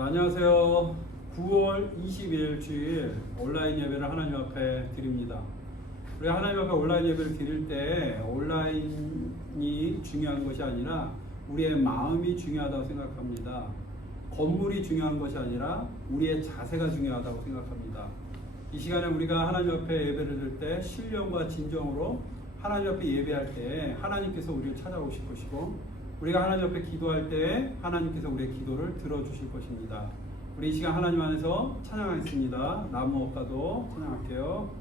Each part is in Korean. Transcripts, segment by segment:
자, 안녕하세요. 9월 22일 주일 온라인 예배를 하나님 앞에 드립니다. 우리 하나님 앞에 온라인 예배를 드릴 때 온라인이 중요한 것이 아니라 우리의 마음이 중요하다고 생각합니다. 건물이 중요한 것이 아니라 우리의 자세가 중요하다고 생각합니다. 이 시간에 우리가 하나님 앞에 예배를 드릴 때 신령과 진정으로 하나님 앞에 예배할 때 하나님께서 우리를 찾아오실 것이고, 우리가 하나님 앞에 기도할 때 하나님께서 우리의 기도를 들어주실 것입니다. 우리 이 시간 하나님 안에서 찬양하겠습니다. 나무업과도 찬양할게요.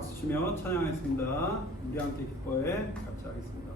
박수 치며 찬양하겠습니다. 우리 함께 기뻐해 같이 하겠습니다.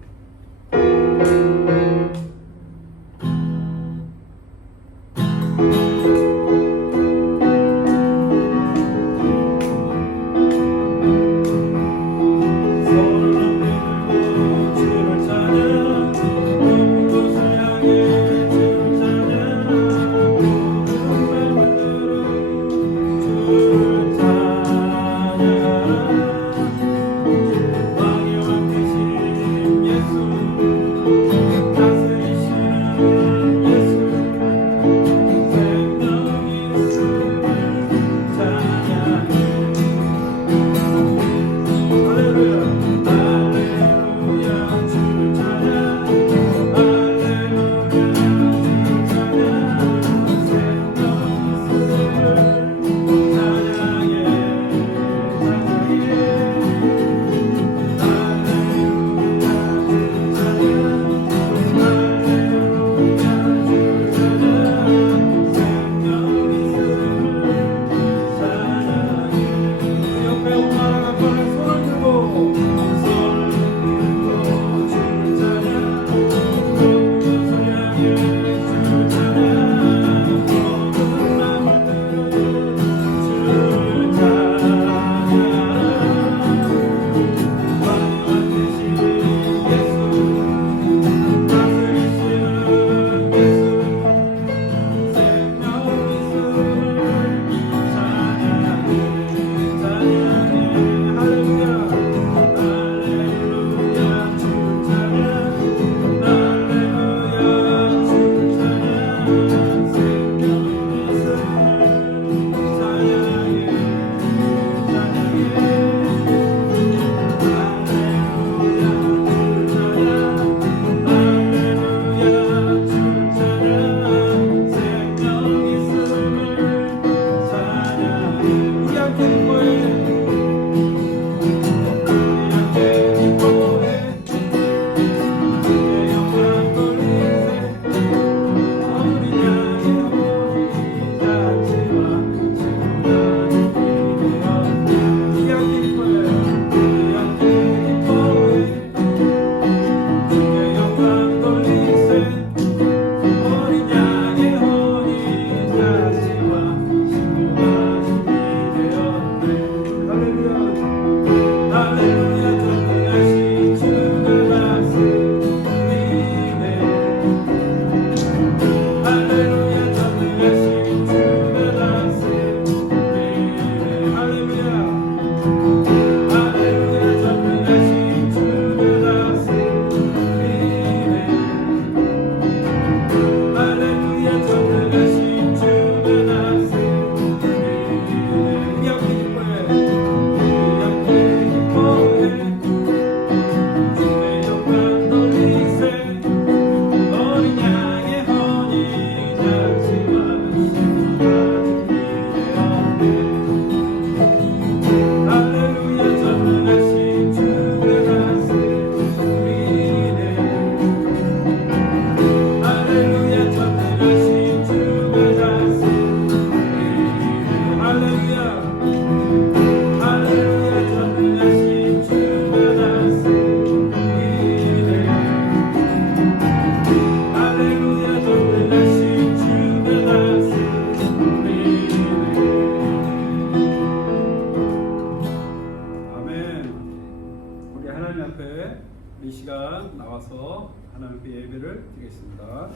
앞에 이 시간 나와서 하나님 앞에 예배를 드리겠습니다.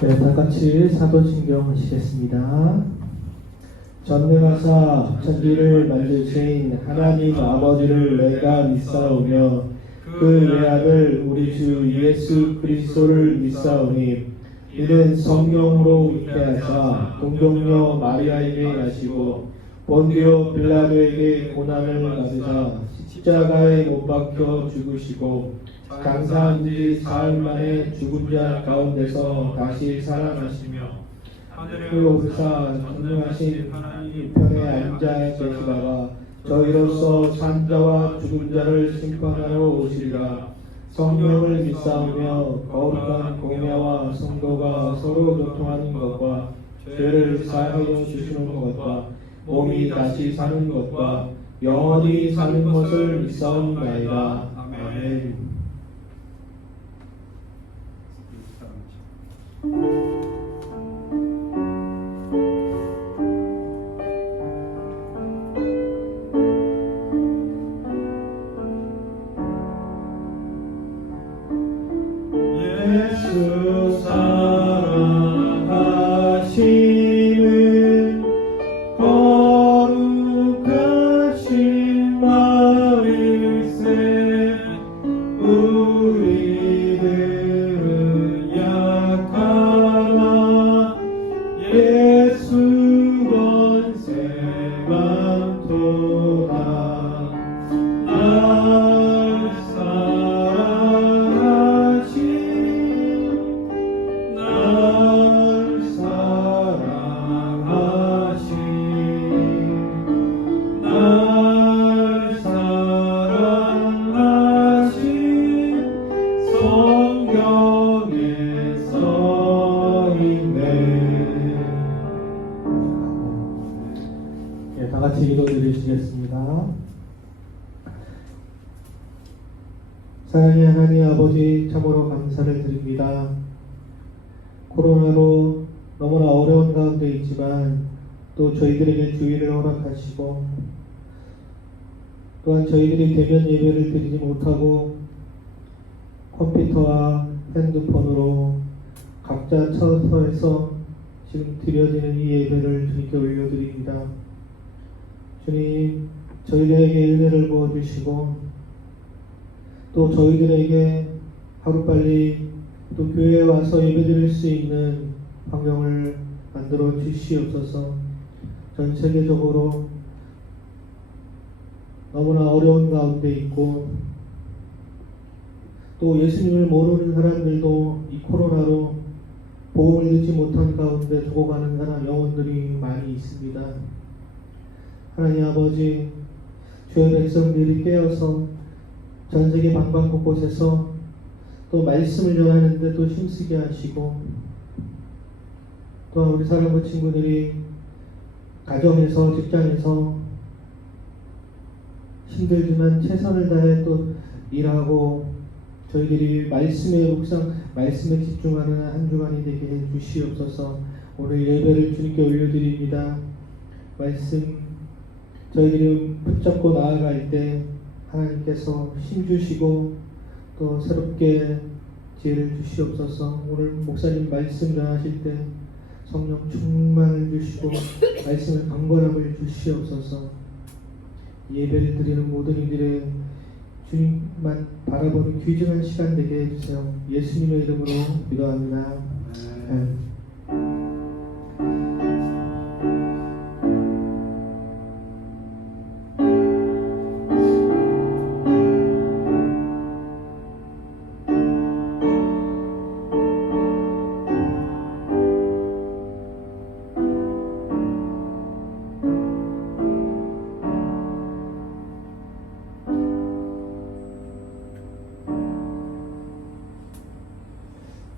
네, 다 같이 사도신경 하시겠습니다. 전능하사 천지를 만드신 하나님 아버지를 내가 믿사오며 그 외아들 우리 주 예수 그리스도를 믿사오니 이는 성령으로 잉태하사 동정녀 마리아에게 나시고 본디오 빌라도에게 고난을 받으사 십자가에 못 박혀 죽으시고 장사한 지 사흘 만에 죽은 자 가운데서 다시 살아나시며 하늘에 오르사 전능하신 하나님 편에 앉아 계시다가 저희로서 산 자와 죽은 자를 심판하러 오시리라. 성령을 믿사오며 거룩한 공회와 성도가 서로 교통하는 것과 죄를 사하여 주시는 것과 몸이 다시 사는 것과 영원히 사는 것을 믿사옵나이다. 아멘. 예수 사랑하시는 거룩하신 마일세 우리들은 약하나 예수 권세 많도다. 날 사랑하신 날 사랑하신 날 사랑하신 성경에 써있네. 예, 다 같이 기도드리시겠습니다. 사랑의 하나님 아버지, 참으로 감사를 드립니다. 코로나로 너무나 어려운 가운데 있지만 또 저희들에게 주의를 허락하시고 또한 저희들이 대면 예배를 드리지 못하고 컴퓨터와 핸드폰으로 각자 처서에서 지금 드려지는 이 예배를 주님께 올려드립니다. 주님, 저희들에게 은혜를 부어주시고 또 저희들에게 하루빨리 또 교회에 와서 예배드릴 수 있는 환경을 만들어 주시옵소서. 전 세계적으로 너무나 어려운 가운데 있고 또 예수님을 모르는 사람들도 이 코로나로 보험을 듣지 못한 가운데 죽어가는 사람 영혼들이 많이 있습니다. 하나님 아버지, 주의 백성들이 깨어서 전 세계 방방곳곳에서 또 말씀을 전하는데 또 힘쓰게 하시고 또한 우리 사랑하는 친구들이 가정에서 직장에서 힘들지만 최선을 다해 또 일하고 저희들이 말씀의 묵상, 말씀에 집중하는 한 주간이 되게 해 주시옵소서. 오늘 예배를 주님께 올려드립니다. 말씀 저희들이 붙잡고 나아갈 때 하나님께서 힘 주시고 또 새롭게 지혜를 주시옵소서. 오늘 목사님 말씀 전하실 때 성령 충만을 주시고 말씀의 강건함을 주시옵소서. 예배를 드리는 모든 이들의 주님만 바라보는 귀중한 시간 되게 해주세요. 예수님의 이름으로 기도합니다. 아멘.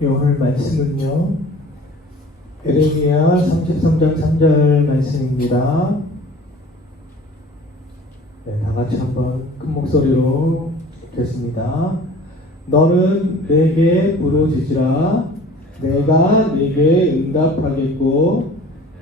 오늘 말씀은요, 에레미야 33장 3절 말씀입니다. 네, 다 같이 한번 큰 목소리로 읽겠습니다. 너는 내게 부르짖으라. 내가 내게 응답하겠고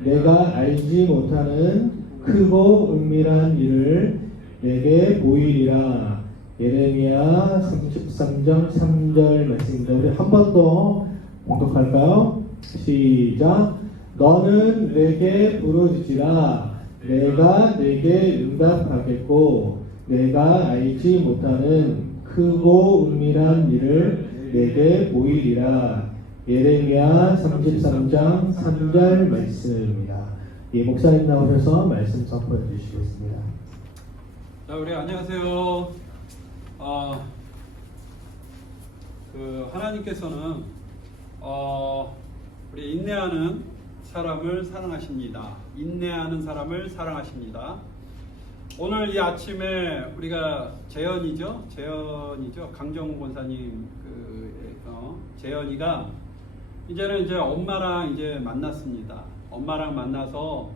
내가 알지 못하는 크고 은밀한 일을 내게 보이리라. 예레미야 33장 3절 말씀입니다. 우리 한 번 더 봉독할까요? 시작. 너는 내게 부르짖으라. 내가 내게 응답하겠고 내가 알지 못하는 크고 은밀한 일을 내게 보이리라. 예레미야 33장 3절 말씀입니다. 예, 목사님 나오셔서 말씀 선포해 주시겠습니다. 자, 우리 안녕하세요. 하나님께서는 우리 인내하는 사람을 사랑하십니다. 인내하는 사람을 사랑하십니다. 오늘 이 아침에 우리가 재현이죠. 강정훈 권사님 재현이가 이제 엄마랑 이제 만났습니다. 엄마랑 만나서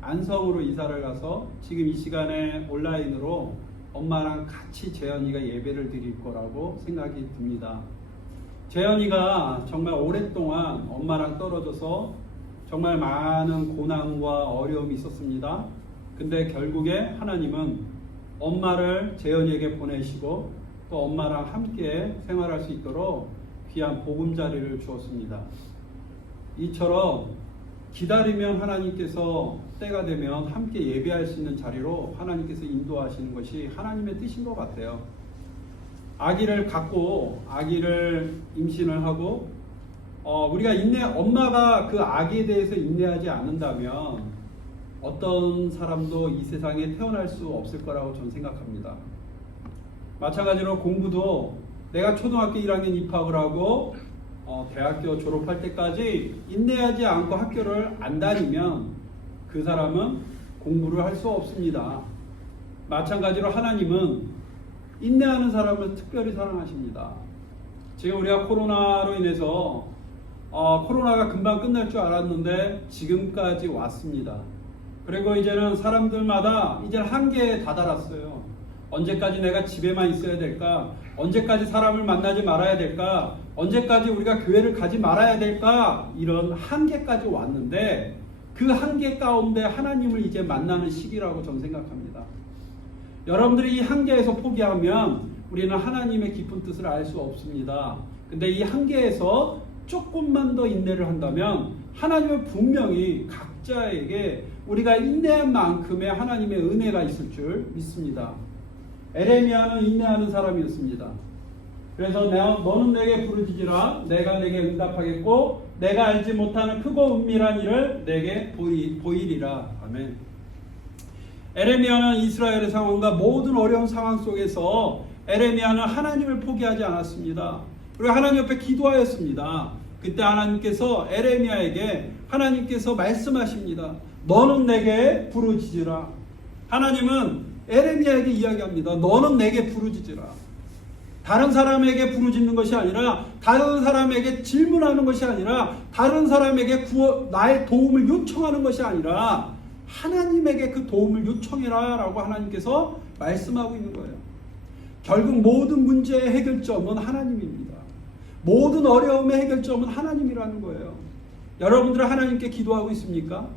안성으로 이사를 가서 지금 이 시간에 온라인으로 엄마랑 같이 재현이가 예배를 드릴 거라고 생각이 듭니다. 재현이가 정말 오랫동안 엄마랑 떨어져서 정말 많은 고난과 어려움이 있었습니다. 근데 결국에 하나님은 엄마를 재현이에게 보내시고 또 엄마랑 함께 생활할 수 있도록 귀한 보금자리를 주었습니다. 이처럼 기다리면 하나님께서 때가 되면 함께 예배할 수 있는 자리로 하나님께서 인도하시는 것이 하나님의 뜻인 것 같아요. 아기를 갖고 아기를 임신을 하고 우리가 엄마가 그 아기에 대해서 인내하지 않는다면 어떤 사람도 이 세상에 태어날 수 없을 거라고 저는 생각합니다. 마찬가지로 공부도 내가 초등학교 1학년 입학을 하고 대학교 졸업할 때까지 인내하지 않고 학교를 안 다니면 그 사람은 공부를 할 수 없습니다. 마찬가지로 하나님은 인내하는 사람을 특별히 사랑하십니다. 지금 우리가 코로나로 인해서 코로나가 금방 끝날 줄 알았는데 지금까지 왔습니다. 그리고 이제는 사람들마다 이제 한계에 다다랐어요. 언제까지 내가 집에만 있어야 될까? 언제까지 사람을 만나지 말아야 될까? 언제까지 우리가 교회를 가지 말아야 될까? 이런 한계까지 왔는데 그 한계 가운데 하나님을 이제 만나는 시기라고 저는 생각합니다. 여러분들이 이 한계에서 포기하면 우리는 하나님의 깊은 뜻을 알 수 없습니다. 근데 이 한계에서 조금만 더 인내를 한다면 하나님은 분명히 각자에게 우리가 인내한 만큼의 하나님의 은혜가 있을 줄 믿습니다. 에레미야는 인내하는 사람이었습니다. 그래서 너는 내게 부르짖으라. 내가 내게 응답하겠고 내가 알지 못하는 크고 은밀한 일을 내게 보이리라. 아멘. 에레미야는 이스라엘의 상황과 모든 어려운 상황 속에서 에레미야는 하나님을 포기하지 않았습니다. 그리고 하나님 옆에 기도하였습니다. 그때 하나님께서 에레미야에게 하나님께서 말씀하십니다. 너는 내게 부르짖으라. 하나님은 에레미야에게 이야기합니다. 너는 내게 부르짖으라. 다른 사람에게 부르짖는 것이 아니라 다른 사람에게 질문하는 것이 아니라 다른 사람에게 나의 도움을 요청하는 것이 아니라 하나님에게 그 도움을 요청해라 라고 하나님께서 말씀하고 있는 거예요. 결국 모든 문제의 해결점은 하나님입니다. 모든 어려움의 해결점은 하나님이라는 거예요. 여러분들은 하나님께 기도하고 있습니까?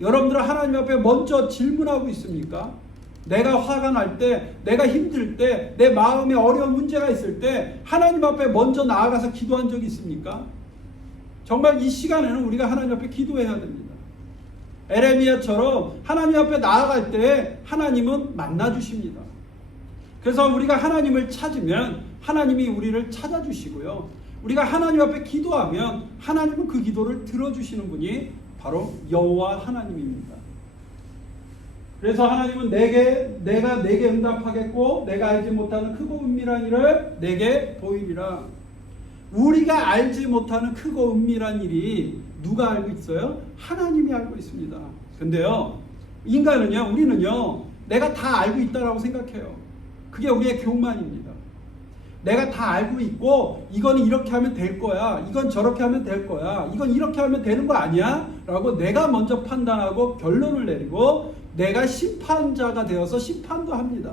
여러분들은 하나님 앞에 먼저 질문하고 있습니까? 내가 화가 날 때, 내가 힘들 때, 내 마음에 어려운 문제가 있을 때 하나님 앞에 먼저 나아가서 기도한 적이 있습니까? 정말 이 시간에는 우리가 하나님 앞에 기도해야 됩니다. 에레미야처럼 하나님 앞에 나아갈 때 하나님은 만나주십니다. 그래서 우리가 하나님을 찾으면 하나님이 우리를 찾아주시고요. 우리가 하나님 앞에 기도하면 하나님은 그 기도를 들어주시는 분이 바로 여호와 하나님입니다. 그래서 하나님은 내가 내게 응답하겠고 내가 알지 못하는 크고 은밀한 일을 내게 보이리라. 우리가 알지 못하는 크고 은밀한 일이 누가 알고 있어요? 하나님이 알고 있습니다. 근데요, 우리는요, 내가 다 알고 있다라고 생각해요. 그게 우리의 교만입니다. 내가 다 알고 있고 이건 이렇게 하면 될 거야. 이건 저렇게 하면 될 거야. 이건 이렇게 하면 되는 거 아니야? 라고 내가 먼저 판단하고 결론을 내리고 내가 심판자가 되어서 심판도 합니다.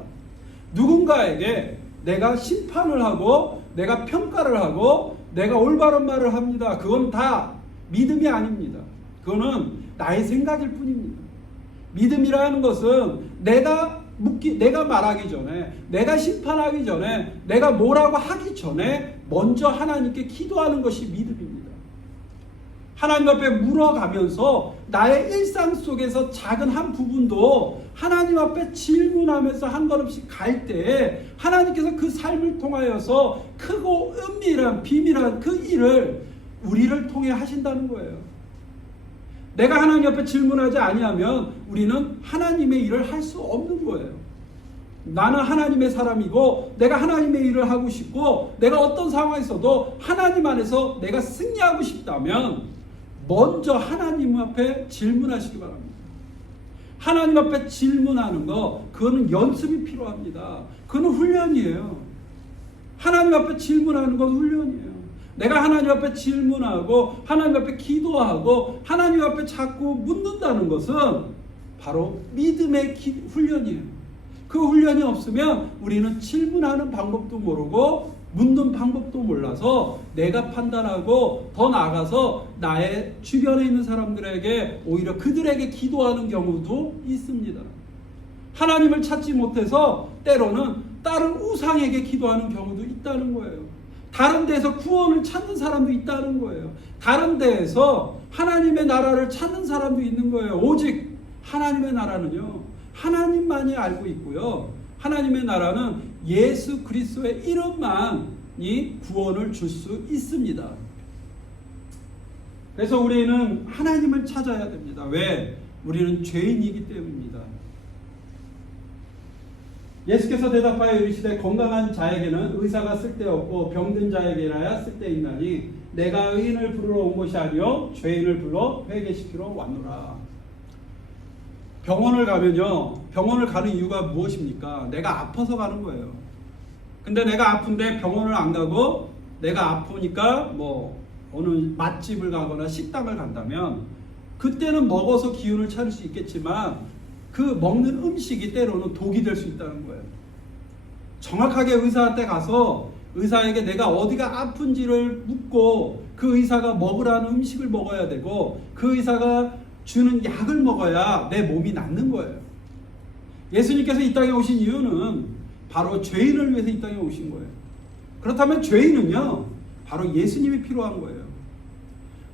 누군가에게 내가 심판을 하고 내가 평가를 하고 내가 올바른 말을 합니다. 그건 다 믿음이 아닙니다. 그거는 나의 생각일 뿐입니다. 믿음이라는 것은 내가 말하기 전에, 내가 심판하기 전에, 내가 뭐라고 하기 전에 먼저 하나님께 기도하는 것이 믿음입니다. 하나님 앞에 물어가면서 나의 일상 속에서 작은 한 부분도 하나님 앞에 질문하면서 한 걸음씩 갈 때 하나님께서 그 삶을 통하여서 크고 은밀한 비밀한 그 일을 우리를 통해 하신다는 거예요. 내가 하나님 앞에 질문하지 아니하면 우리는 하나님의 일을 할 수 없는 거예요. 나는 하나님의 사람이고 내가 하나님의 일을 하고 싶고 내가 어떤 상황에서도 하나님 안에서 내가 승리하고 싶다면 먼저 하나님 앞에 질문하시기 바랍니다. 하나님 앞에 질문하는 거, 그거는 연습이 필요합니다. 그거는 훈련이에요. 하나님 앞에 질문하는 건 훈련이에요. 내가 하나님 앞에 질문하고 하나님 앞에 기도하고 하나님 앞에 자꾸 묻는다는 것은 바로 믿음의 훈련이에요. 그 훈련이 없으면 우리는 질문하는 방법도 모르고 묻는 방법도 몰라서 내가 판단하고 더 나아가서 나의 주변에 있는 사람들에게 오히려 그들에게 기도하는 경우도 있습니다. 하나님을 찾지 못해서 때로는 다른 우상에게 기도하는 경우도 있다는 거예요. 다른 데에서 구원을 찾는 사람도 있다는 거예요. 다른 데에서 하나님의 나라를 찾는 사람도 있는 거예요. 오직 하나님의 나라는요, 하나님만이 알고 있고요. 하나님의 나라는 예수 그리스도의 이름만이 구원을 줄 수 있습니다. 그래서 우리는 하나님을 찾아야 됩니다. 왜? 우리는 죄인이기 때문입니다. 예수께서 대답하여 이르시되 건강한 자에게는 의사가 쓸데없고 병든 자에게라야 쓸데있나니 내가 의인을 부르러 온 것이 아니요 죄인을 불러 회개시키러 왔노라. 병원을 가면요, 병원을 가는 이유가 무엇입니까? 내가 아파서 가는 거예요. 근데 내가 아픈데 병원을 안 가고 내가 아프니까 어느 맛집을 가거나 식당을 간다면 그때는 먹어서 기운을 차릴 수 있겠지만 그 먹는 음식이 때로는 독이 될 수 있다는 거예요. 정확하게 의사한테 가서 의사에게 내가 어디가 아픈지를 묻고 그 의사가 먹으라는 음식을 먹어야 되고 그 의사가 주는 약을 먹어야 내 몸이 낫는 거예요. 예수님께서 이 땅에 오신 이유는 바로 죄인을 위해서 이 땅에 오신 거예요. 그렇다면 죄인은요, 바로 예수님이 필요한 거예요.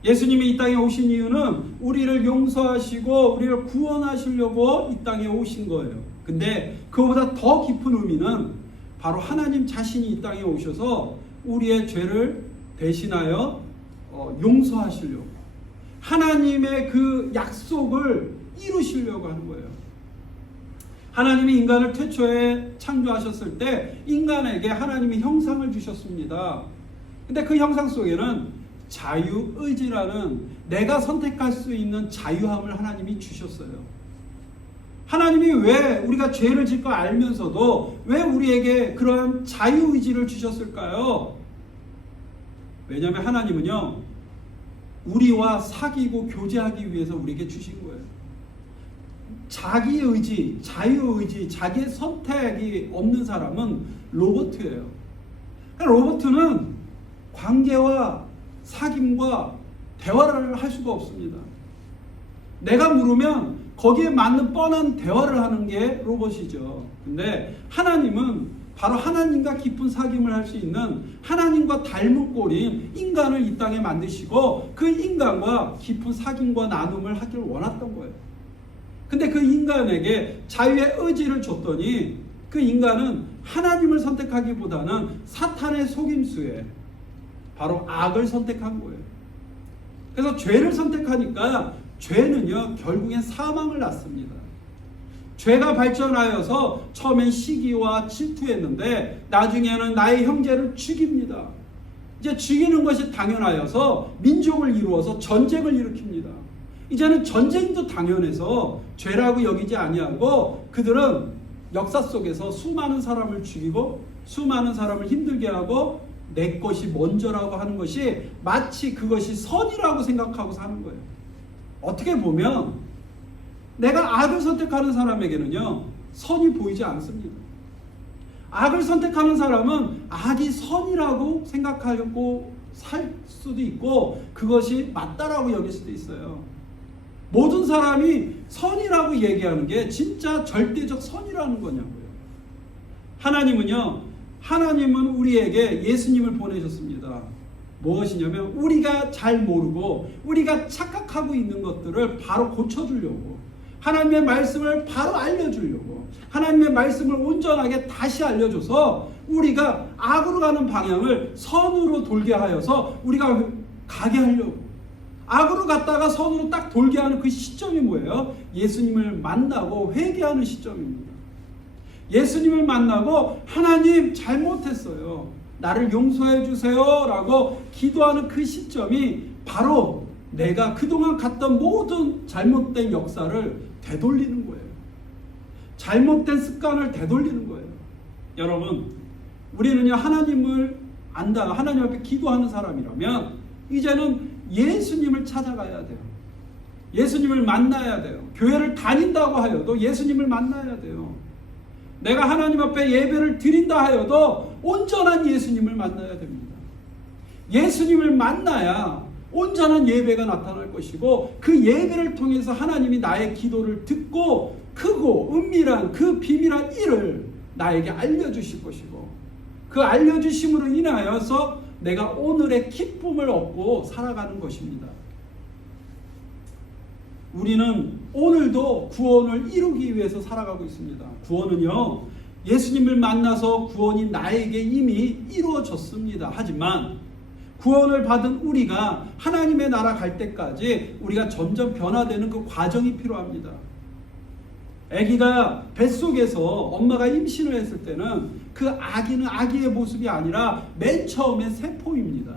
예수님이 이 땅에 오신 이유는 우리를 용서하시고 우리를 구원하시려고 이 땅에 오신 거예요. 근데 그보다 더 깊은 의미는 바로 하나님 자신이 이 땅에 오셔서 우리의 죄를 대신하여 용서하시려고, 하나님의 그 약속을 이루시려고 하는 거예요. 하나님이 인간을 태초에 창조하셨을 때 인간에게 하나님이 형상을 주셨습니다. 근데 그 형상 속에는 자유의지라는 내가 선택할 수 있는 자유함을 하나님이 주셨어요. 하나님이 왜 우리가 죄를 짓고 알면서도 왜 우리에게 그러한 자유의지를 주셨을까요? 왜냐하면 하나님은요, 우리와 사귀고 교제하기 위해서 우리에게 주신 거예요. 자기 의지, 자유의지, 자기의 선택이 없는 사람은 로봇이에요. 로봇은 관계와 사귐과 대화를 할 수가 없습니다. 내가 물으면 거기에 맞는 뻔한 대화를 하는 게 로봇이죠. 근데 하나님은 바로 하나님과 깊은 사귐을 할 수 있는 하나님과 닮은 꼴인 인간을 이 땅에 만드시고 그 인간과 깊은 사귐과 나눔을 하기를 원했던 거예요. 근데 그 인간에게 자유의 의지를 줬더니 그 인간은 하나님을 선택하기보다는 사탄의 속임수에 바로 악을 선택한 거예요. 그래서 죄를 선택하니까 죄는요, 결국엔 사망을 낳습니다. 죄가 발전하여서 처음엔 시기와 질투했는데 나중에는 나의 형제를 죽입니다. 이제 죽이는 것이 당연하여서 민족을 이루어서 전쟁을 일으킵니다. 이제는 전쟁도 당연해서 죄라고 여기지 아니하고 그들은 역사 속에서 수많은 사람을 죽이고 수많은 사람을 힘들게 하고 내 것이 먼저라고 하는 것이 마치 그것이 선이라고 생각하고 사는 거예요. 어떻게 보면 내가 악을 선택하는 사람에게는요, 선이 보이지 않습니다. 악을 선택하는 사람은 악이 선이라고 생각하고 살 수도 있고 그것이 맞다라고 여길 수도 있어요. 모든 사람이 선이라고 얘기하는 게 진짜 절대적 선이라는 거냐고요. 하나님은 우리에게 예수님을 보내셨습니다. 무엇이냐면 우리가 잘 모르고 우리가 착각하고 있는 것들을 바로 고쳐주려고, 하나님의 말씀을 바로 알려주려고, 하나님의 말씀을 온전하게 다시 알려줘서 우리가 악으로 가는 방향을 선으로 돌게 하여서 우리가 가게 하려고, 악으로 갔다가 선으로 딱 돌게 하는 그 시점이 뭐예요? 예수님을 만나고 회개하는 시점입니다. 예수님을 만나고 하나님 잘못했어요, 나를 용서해 주세요 라고 기도하는 그 시점이 바로 내가 그동안 갔던 모든 잘못된 역사를 되돌리는 거예요. 잘못된 습관을 되돌리는 거예요. 여러분, 우리는요, 하나님을 안다, 하나님 앞에 기도하는 사람이라면 이제는 예수님을 찾아가야 돼요. 예수님을 만나야 돼요. 교회를 다닌다고 하여도 예수님을 만나야 돼요. 내가 하나님 앞에 예배를 드린다 하여도 온전한 예수님을 만나야 됩니다. 예수님을 만나야 온전한 예배가 나타날 것이고 그 예배를 통해서 하나님이 나의 기도를 듣고 크고 은밀한 그 비밀한 일을 나에게 알려주실 것이고 그 알려주심으로 인하여서 내가 오늘의 기쁨을 얻고 살아가는 것입니다. 우리는 오늘도 구원을 이루기 위해서 살아가고 있습니다. 구원은요, 예수님을 만나서 구원이 나에게 이미 이루어졌습니다. 하지만 구원을 받은 우리가 하나님의 나라 갈 때까지 우리가 점점 변화되는 그 과정이 필요합니다. 아기가 뱃속에서 엄마가 임신을 했을 때는 그 아기는 아기의 모습이 아니라 맨 처음에 세포입니다.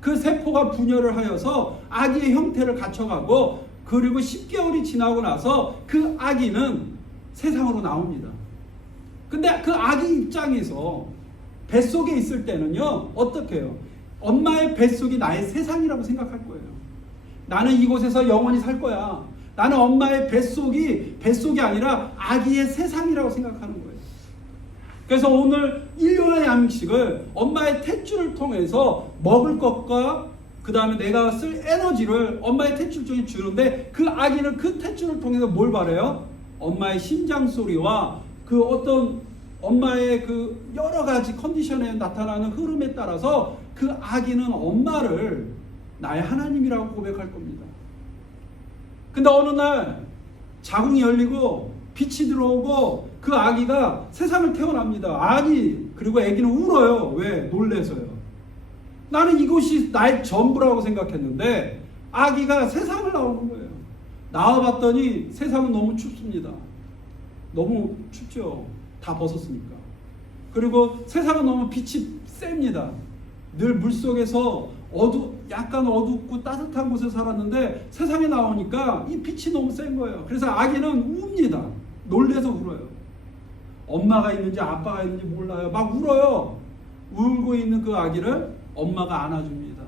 그 세포가 분열을 하여서 아기의 형태를 갖춰가고 그리고 10개월이 지나고 나서 그 아기는 세상으로 나옵니다. 근데 그 아기 입장에서 뱃속에 있을 때는요, 어떻게 해요? 엄마의 뱃속이 나의 세상이라고 생각할 거예요. 나는 이곳에서 영원히 살 거야. 나는 엄마의 뱃속이 아니라 아기의 세상이라고 생각하는 거예요. 그래서 오늘 일요일 양식을 엄마의 탯줄을 통해서 먹을 것과 그 다음에 내가 쓸 에너지를 엄마의 탯줄 중에 주는데 그 아기는 그 탯줄을 통해서 뭘 바래요? 엄마의 심장 소리와 그 어떤 엄마의 그 여러 가지 컨디션에 나타나는 흐름에 따라서 그 아기는 엄마를 나의 하나님이라고 고백할 겁니다. 근데 어느 날 자궁이 열리고 빛이 들어오고 그 아기가 세상을 태어납니다. 그리고 아기는 울어요. 왜? 놀래서요. 나는 이곳이 나의 전부라고 생각했는데 아기가 세상을 나오는 거예요. 나와봤더니 세상은 너무 춥습니다. 너무 춥죠. 다 벗었으니까. 그리고 세상은 너무 빛이 셉니다. 늘 물속에서 약간 어둡고 따뜻한 곳에 살았는데 세상에 나오니까 이 빛이 너무 센 거예요. 그래서 아기는 웁니다. 놀래서 울어요. 엄마가 있는지 아빠가 있는지 몰라요. 막 울어요. 울고 있는 그 아기를 엄마가 안아줍니다.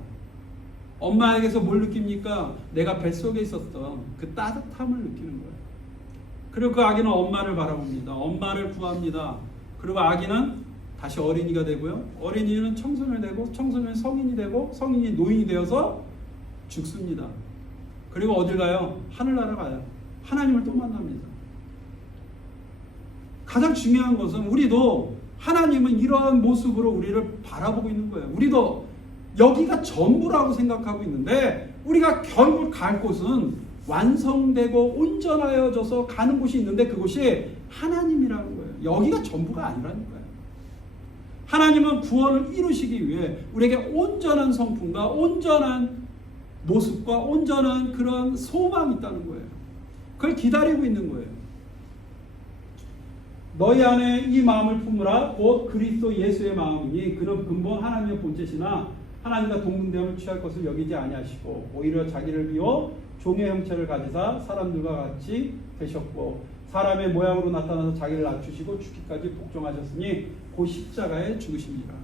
엄마에게서 뭘 느낍니까? 내가 뱃속에 있었던 그 따뜻함을 느끼는 거예요. 그리고 그 아기는 엄마를 바라봅니다. 엄마를 구합니다. 그리고 아기는 다시 어린이가 되고요. 어린이는 청소년이 되고 청소년이 성인이 되고 성인이 노인이 되어서 죽습니다. 그리고 어딜 가요? 하늘나라 가요. 하나님을 또 만납니다. 가장 중요한 것은 우리도 하나님은 이러한 모습으로 우리를 바라보고 있는 거예요. 우리도 여기가 전부라고 생각하고 있는데 우리가 결국 갈 곳은 완성되고 온전하여져서 가는 곳이 있는데 그곳이 하나님이라는 거예요. 여기가 전부가 아니라는 거예요. 하나님은 구원을 이루시기 위해 우리에게 온전한 성품과 온전한 모습과 온전한 그런 소망이 있다는 거예요. 그걸 기다리고 있는 거예요. 너희 안에 이 마음을 품으라 곧 그리스도 예수의 마음이니 그는 근본 하나님의 본체시나 하나님과 동등됨을 취할 것을 여기지 아니하시고 오히려 자기를 비워 종의 형체를 가지사 사람들과 같이 되셨고 사람의 모양으로 나타나서 자기를 낮추시고 죽기까지 복종하셨으니 그 십자가에 죽으십니다.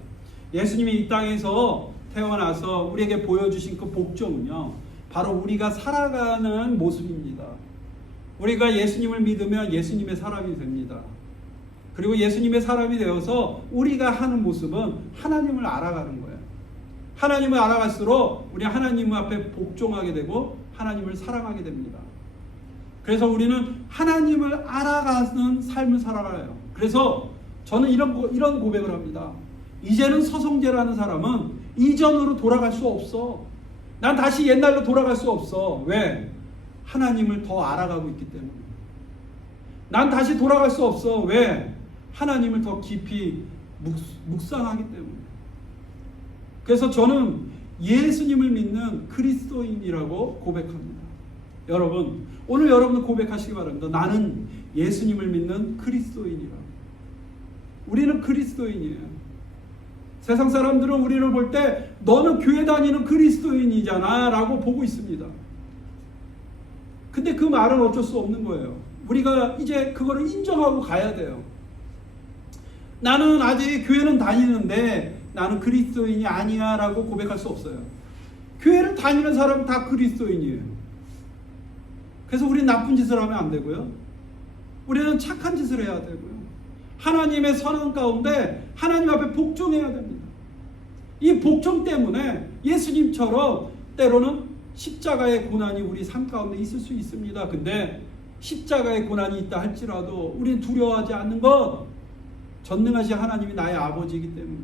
예수님이 이 땅에서 태어나서 우리에게 보여주신 그 복종은요, 바로 우리가 살아가는 모습입니다. 우리가 예수님을 믿으면 예수님의 사람이 됩니다. 그리고 예수님의 사람이 되어서 우리가 하는 모습은 하나님을 알아가는 거예요. 하나님을 알아갈수록 우리 하나님 앞에 복종하게 되고 하나님을 사랑하게 됩니다. 그래서 우리는 하나님을 알아가는 삶을 살아가요. 그래서 저는 이런 고백을 합니다. 이제는 서성재라는 사람은 이전으로 돌아갈 수 없어. 난 다시 옛날로 돌아갈 수 없어. 왜? 하나님을 더 알아가고 있기 때문에. 난 다시 돌아갈 수 없어. 왜? 하나님을 더 깊이 묵상하기 때문에. 그래서 저는 예수님을 믿는 그리스도인이라고 고백합니다. 여러분, 오늘 여러분은 고백하시기 바랍니다. 나는 예수님을 믿는 그리스도인이라. 우리는 그리스도인이에요. 세상 사람들은 우리를 볼 때 너는 교회 다니는 그리스도인이잖아 라고 보고 있습니다. 근데 그 말은 어쩔 수 없는 거예요. 우리가 이제 그거를 인정하고 가야 돼요. 나는 아직 교회는 다니는데 나는 그리스도인이 아니야 라고 고백할 수 없어요. 교회를 다니는 사람은 다 그리스도인이에요. 그래서 우리는 나쁜 짓을 하면 안 되고요. 우리는 착한 짓을 해야 되고요. 하나님의 선언 가운데 하나님 앞에 복종해야 됩니다. 이 복종 때문에 예수님처럼 때로는 십자가의 고난이 우리 삶 가운데 있을 수 있습니다. 근데 십자가의 고난이 있다 할지라도 우리는 두려워하지 않는 것, 전능하신 하나님이 나의 아버지이기 때문에,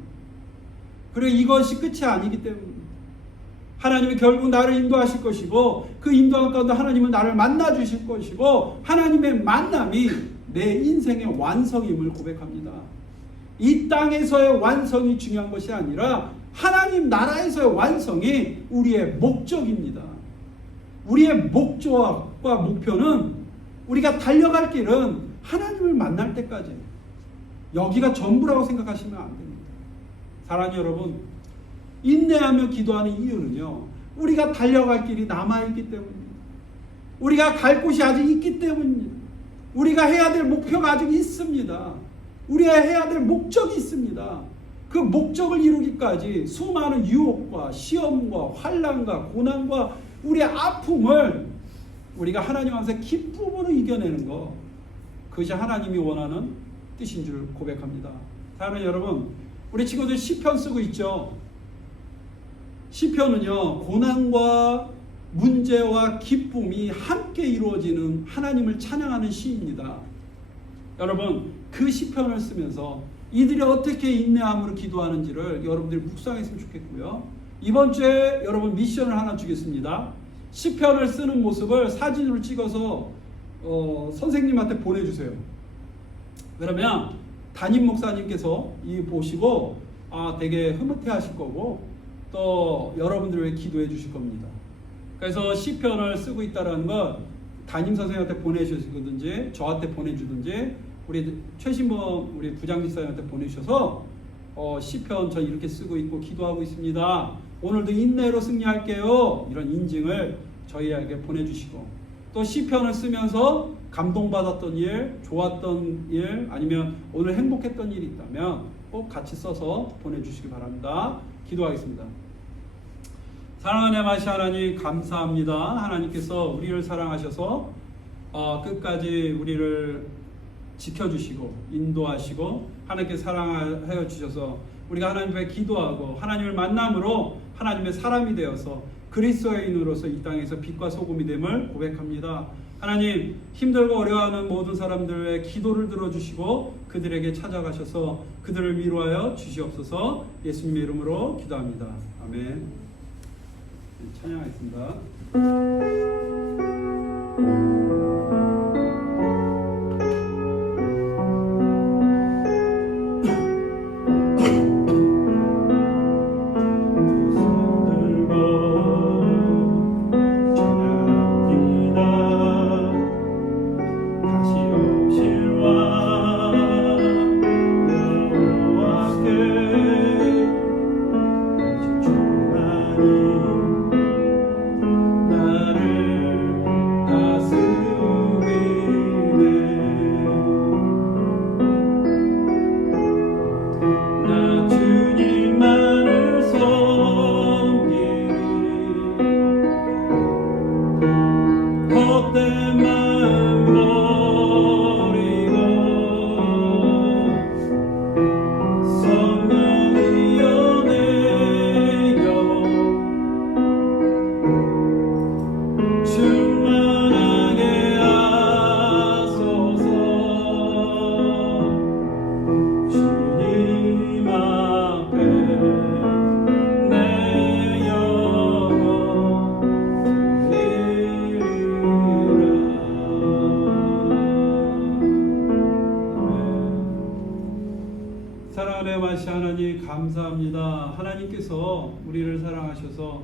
그리고 이것이 끝이 아니기 때문에 하나님이 결국 나를 인도하실 것이고 그 인도함 가운데 하나님은 나를 만나 주실 것이고 하나님의 만남이 내 인생의 완성임을 고백합니다. 이 땅에서의 완성이 중요한 것이 아니라 하나님 나라에서의 완성이 우리의 목적입니다. 우리의 목적과 목표는, 우리가 달려갈 길은 하나님을 만날 때까지, 여기가 전부라고 생각하시면 안 됩니다. 사랑하는 여러분, 인내하며 기도하는 이유는요, 우리가 달려갈 길이 남아있기 때문입니다. 우리가 갈 곳이 아직 있기 때문입니다. 우리가 해야 될 목표가 아직 있습니다. 우리가 해야 될 목적이 있습니다. 그 목적을 이루기까지 수많은 유혹과 시험과 환난과 고난과 우리의 아픔을 우리가 하나님 앞에서 기쁨으로 이겨내는 것, 그것이 하나님이 원하는 뜻인 줄 고백합니다. 사랑하는 여러분, 우리 친구들 시편 쓰고 있죠. 시편은요, 고난과 문제와 기쁨이 함께 이루어지는 하나님을 찬양하는 시입니다. 여러분, 그 시편을 쓰면서 이들이 어떻게 인내함으로 기도하는지를 여러분들이 묵상했으면 좋겠고요. 이번 주에 여러분 미션을 하나 주겠습니다. 시편을 쓰는 모습을 사진으로 찍어서 선생님한테 보내주세요. 그러면 담임 목사님께서 이 보시고 되게 흐뭇해하실 거고 또 여러분들을 위해 기도해 주실 겁니다. 그래서 시편을 쓰고 있다는 건 담임 선생님한테 보내주시든지 저한테 보내주든지 우리 최신범 우리 부장집사님한테 보내주셔서 시편 저 이렇게 쓰고 있고 기도하고 있습니다. 오늘도 인내로 승리할게요. 이런 인증을 저희에게 보내주시고, 또 시편을 쓰면서 감동받았던 일, 좋았던 일, 아니면 오늘 행복했던 일이 있다면 꼭 같이 써서 보내주시기 바랍니다. 기도하겠습니다. 사랑하는 아버지 하나님, 감사합니다. 하나님께서 우리를 사랑하셔서 끝까지 우리를 지켜주시고 인도하시고 하나님께 사랑하여 주셔서 우리가 하나님 앞에 기도하고 하나님을 만남으로 하나님의 사람이 되어서 그리스도인으로서 이 땅에서 빛과 소금이 됨을 고백합니다. 하나님, 힘들고 어려워하는 모든 사람들의 기도를 들어주시고 그들에게 찾아가셔서 그들을 위로하여 주시옵소서. 예수님의 이름으로 기도합니다. 아멘. 찬양하겠습니다. 나를 사랑하는 마시 하나님 감사합니다. 하나님께서 우리를 사랑하셔서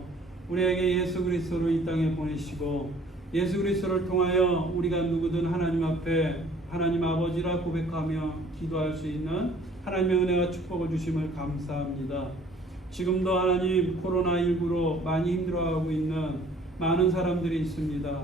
우리에게 예수 그리스도를 이 땅에 보내시고 예수 그리스도를 통하여 우리가 누구든 하나님 앞에 하나님 아버지라 고백하며 기도할 수 있는 하나님의 은혜와 축복을 주심을 감사합니다. 지금도 하나님 코로나19로 많이 힘들어하고 있는 많은 사람들이 있습니다.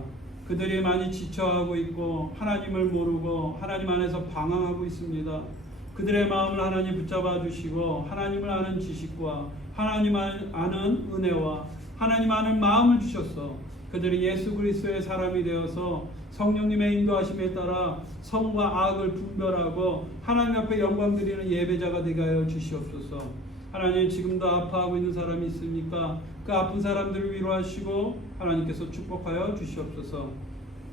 그들이 많이 지쳐하고 있고 하나님을 모르고 하나님 안에서 방황하고 있습니다. 그들의 마음을 하나님 붙잡아 주시고 하나님을 아는 지식과 하나님 아는 은혜와 하나님 아는 마음을 주셔서 그들이 예수 그리스도의 사람이 되어서 성령님의 인도하심에 따라 선과 악을 분별하고 하나님 앞에 영광 드리는 예배자가 되게 하여 주시옵소서. 하나님 지금도 아파하고 있는 사람이 있습니까? 그 아픈 사람들을 위로하시고 하나님께서 축복하여 주시옵소서.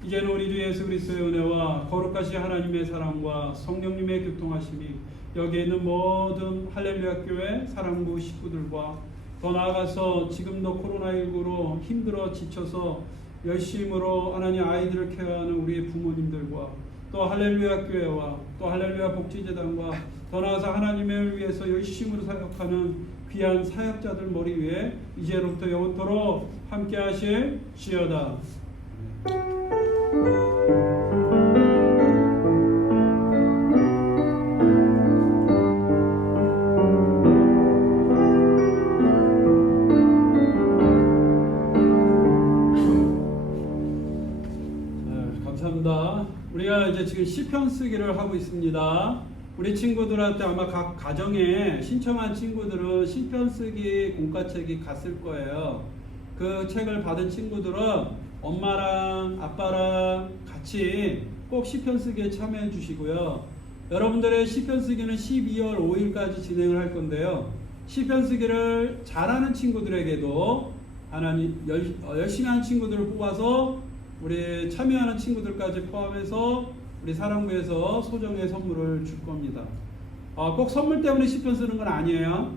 이제는 우리 주 예수 그리스도의 은혜와 거룩하신 하나님의 사랑과 성령님의 교통하심이 여기에 있는 모든 할렐루야 교회 사랑부 식구들과 더 나아가서 지금도 코로나19로 힘들어 지쳐서 열심으로 하나님 아이들을 케어하는 우리의 부모님들과 또 할렐루야 교회와 또 할렐루야 복지재단과 더 나아가서 하나님을 위해서 열심으로 사역하는 귀한 사역자들 머리 위에 이제로부터 영원토록 함께 하실지어다. 감사합니다. 우리가 이제 지금 시편 쓰기를 하고 있습니다. 우리 친구들한테 아마 각 가정에 신청한 친구들은 시편 쓰기 공과책이 갔을 거예요. 그 책을 받은 친구들은 엄마랑 아빠랑 같이 꼭 시편 쓰기에 참여해 주시고요. 여러분들의 시편 쓰기는 12월 5일까지 진행을 할 건데요. 시편 쓰기를 잘하는 친구들에게도 하나님 열심히 하는 친구들을 뽑아서 우리 참여하는 친구들까지 포함해서 우리 사랑부에서 소정의 선물을 줄 겁니다. 꼭 선물 때문에 시편 쓰는 건 아니에요.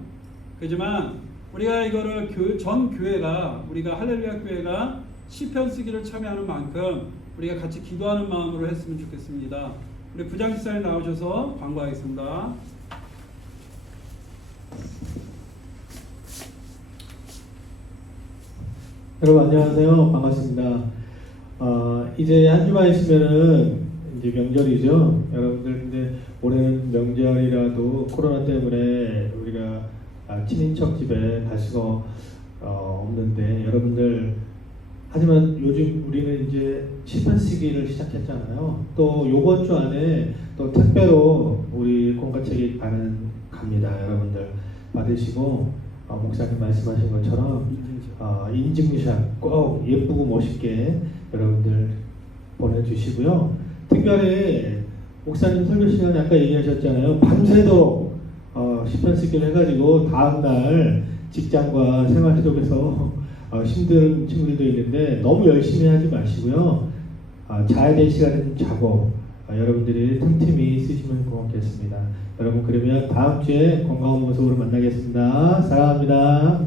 그렇지만 우리가 이거를 전 교회가 우리가 할렐루야 교회가 시편 쓰기를 참여하는 만큼 우리가 같이 기도하는 마음으로 했으면 좋겠습니다. 우리 부장집사님 나오셔서 광고하겠습니다. 여러분 안녕하세요. 반갑습니다. 이제 한 주만 있으면은 이제 명절이죠. 여러분들 근데 올해는 명절이라도 코로나 때문에 우리가 친인척 집에 갈 수가 없는데 여러분들 하지만 요즘 우리는 이제 시편 쓰기를 시작했잖아요. 또 요번 주 안에 또 택배로 우리 공과책이 갑니다. 여러분들 받으시고 목사님 말씀하신 것처럼 인증샷 꼭 예쁘고 멋있게 여러분들 보내주시고요. 특별히 목사님 설교 시간에 아까 얘기하셨잖아요. 밤새도록 시편 쓰기를 해가지고 다음날 직장과 생활 속에서 힘든 친구들도 있는데 너무 열심히 하지 마시고요. 자야 될 시간에는 자고 여러분들이 틈틈이 쓰시면 고맙겠습니다. 여러분 그러면 다음 주에 건강한 모습으로 만나겠습니다. 사랑합니다.